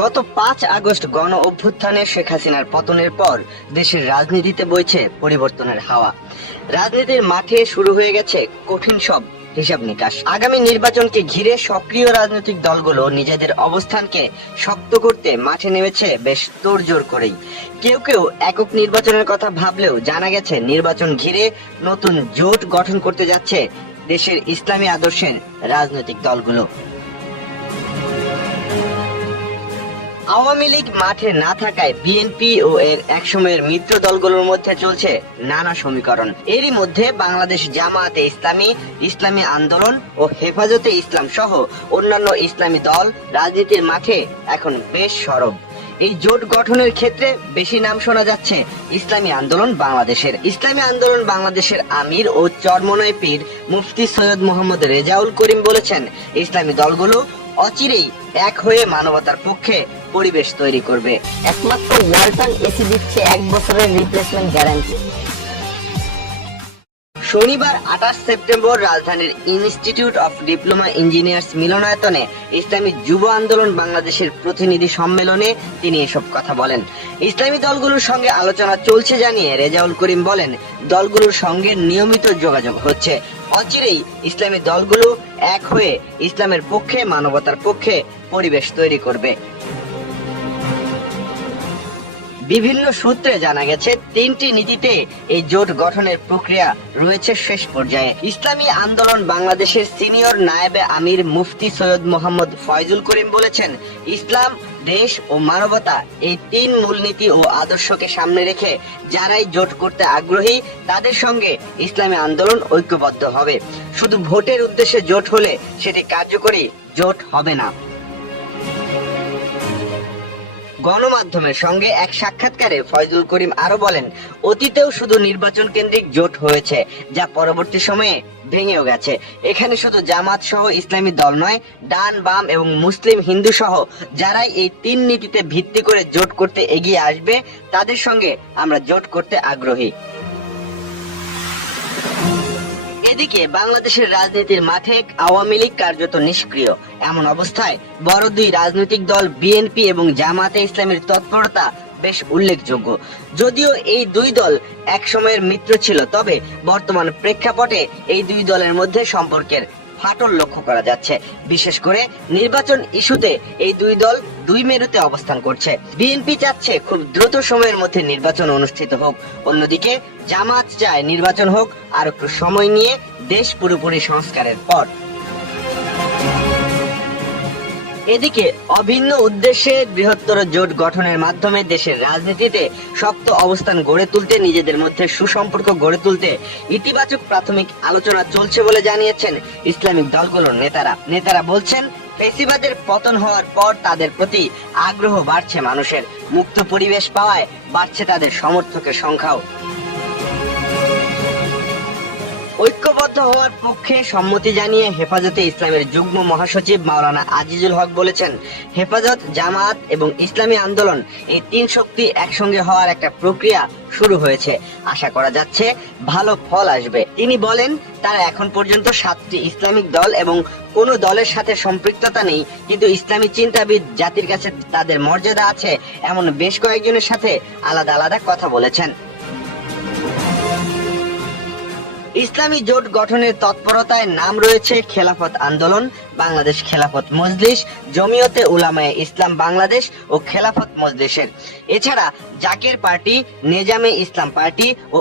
গত পাঁচ আগস্ট গণ অভ্যুত্থানে শেখ হাসিনার পতনের পর দেশের রাজনীতিতে বইছে পরিবর্তনের হাওয়া। রাজনীতির মাঠে শুরু হয়ে গেছে কঠিন সব হিসাব নিকাশ। আগামী নির্বাচনকে ঘিরে সক্রিয় রাজনৈতিক দলগুলো নিজেদের অবস্থানকে শক্ত করতে মাঠে নেমেছে বেশ তোড়জোড় করেই। কেউ কেউ একক নির্বাচনের কথা ভাবলেও জানা গেছে, নির্বাচন ঘিরে নতুন জোট গঠন করতে যাচ্ছে দেশের ইসলামী আদর্শের রাজনৈতিক দলগুলো। আওয়ামী লীগ মাঠে না থাকায় বিএনপি ও এর একসময়ের মিত্র দলগুলোর মধ্যে চলছে নানা সমীকরণ। এরই মধ্যে বাংলাদেশ জামায়াতে ইসলামী ইসলামী আন্দোলন ও হেফাজতে ইসলাম সহ অন্যান্য ইসলামী দল রাজনীতির মাঠে এখন বেশ সরব। এই জোট গঠনের ক্ষেত্রে বেশি নাম শোনা যাচ্ছে ইসলামী আন্দোলন বাংলাদেশের। ইসলামী আন্দোলন বাংলাদেশের আমির ও চরমনয় পীর মুফতি সৈয়দ মোহাম্মদ রেজাউল করিম বলেছেন, ইসলামী দলগুলো অচিরেই এক হয়ে মানবতার পক্ষে পরিবেশ তৈরি করবে। একমাত্র ওয়ালটন এসি দিচ্ছে এক বছরের রিপ্লেসমেন্ট গ্যারান্টি শনিবার আঠাশ সেপ্টেম্বর রাজধানীর ইনস্টিটিউট অফ ডিপ্লোমা ইঞ্জিনিয়ার্স মিলনায়তনে ইসলামী যুব আন্দোলন বাংলাদেশের প্রতিনিধি সম্মেলনে তিনি এসব কথা বলেন। ইসলামী দলগুলোর সঙ্গে আলোচনা চলছে জানিয়ে রেজাউল করিম বলেন, দলগুলোর সঙ্গে নিয়মিত যোগাযোগ হচ্ছে। অচিরেই ইসলামী দলগুলো এক হয়ে ইসলামের পক্ষে, মানবতার পক্ষে পরিবেশ তৈরি করবে। বিভিন্ন সূত্রে জানা গেছে, তিনটি নীতিতে এই জোট গঠনের প্রক্রিয়া রয়েছে শেষ পর্যায়ে। ইসলামী আন্দোলন বাংলাদেশের সিনিয়র নায়েবে আমির মুফতি সৈয়দ মোহাম্মদ ফয়জুল করিম বলেছেন, ইসলাম, দেশ ও মানবতা এই তিন মূলনীতি ও আদর্শকে সামনে রেখে যারাই জোট করতে আগ্রহী, তাদের সঙ্গে ইসলামী আন্দোলন ঐক্যবদ্ধ হবে। শুধু ভোটের উদ্দেশ্যে জোট হলে সেটি কার্যকরী জোট হবে না। গণমাধ্যমের সঙ্গে এক সাক্ষাৎকারে ফয়জুল করিম আরও বলেন, অতীতেও শুধু নির্বাচন কেন্দ্রিক জোট হয়েছে, যা পরবর্তী সময়ে ভেঙেও গেছে। এখানে শুধু জামাত সহ ইসলামী দল নয়, ডান, বাম এবং মুসলিম হিন্দু সহ যারাই এই তিন নীতিতে ভিত্তি করে জোট করতে এগিয়ে আসবে, তাদের সঙ্গে আমরা জোট করতে আগ্রহী। এদিকে বাংলাদেশের রাজনীতির মাঠে আওয়ামী লীগ কার্যত নিষ্ক্রিয়। এমন অবস্থায় বড় দুই রাজনৈতিক দল বিএনপি এবং জামাতে ইসলামের তৎপরতা বেশ উল্লেখযোগ্য। যদিও এই দুই দল এক সময়ের মিত্র ছিল, তবে বর্তমান প্রেক্ষাপটে এই দুই দলের মধ্যে সম্পর্কের ফাটল লক্ষ্য করা যাচ্ছে। বিশেষ করে নির্বাচন ইস্যুতে এই দুই দল দুই মেরুতে অবস্থান করছে। বিএনপি চাচ্ছে খুব দ্রুত সময়ের মধ্যে নির্বাচন অনুষ্ঠিত হোক। অন্যদিকে জামাত চায় নির্বাচন হোক আর একটু সময় নিয়ে দেশ পুরোপুরি সংস্কারের পর। এদিকে অভিন্ন উদ্দেশ্যে বৃহত্তর জোট গঠনের মাধ্যমে দেশের রাজনীতিতে শক্ত অবস্থান গড়ে তুলতে নিজেদের মধ্যে সুসম্পর্ক গড়ে তুলতে ইতিবাচক প্রাথমিক আলোচনা চলছে বলে জানিয়েছেন ইসলামিক দলগুলোর নেতারা। নেতারা বলছেন, ফেসিবাদের পতন হওয়ার পর তাদের প্রতি আগ্রহ বাড়ছে মানুষের। মুক্ত পরিবেশ পাওয়ায় বাড়ছে তাদের সমর্থকের সংখ্যাও। ঐক্যবদ্ধ হওয়ার পক্ষে সম্মতি জানিয়ে হেফাজতে ইসলামের যুগ্ম মহাসচিব মাওলানা আজিজুল হক বলেছেন, হেফাজত জামাত এবং ইসলামী আন্দোলন এই তিন শক্তি একসঙ্গে হওয়ার একটা প্রক্রিয়া শুরু হয়েছে। আশা করা যাচ্ছে ভালো ফল আসবে। তিনি বলেন, তারা এখন পর্যন্ত সাতটি ইসলামিক দল এবং কোন দলের সাথে সম্পৃক্ততা নেই, কিন্তু ইসলামী চিন্তাবিদ জাতির কাছে তাদের মর্যাদা আছে এমন বেশ কয়েকজনের সাথে আলাদা আলাদা কথা বলেছেন। ইসলামী জোট গঠনের তৎপরতায় নাম রয়েছে খেলাফত আন্দোলন, বাংলাদেশ খেলাফত মজলিস, জমিয়তে উলামায়ে ইসলাম বাংলাদেশ ও খেলাফত মজলিসের। এছাড়া জাকের পার্টি, নেজামে ইসলাম পার্টি ও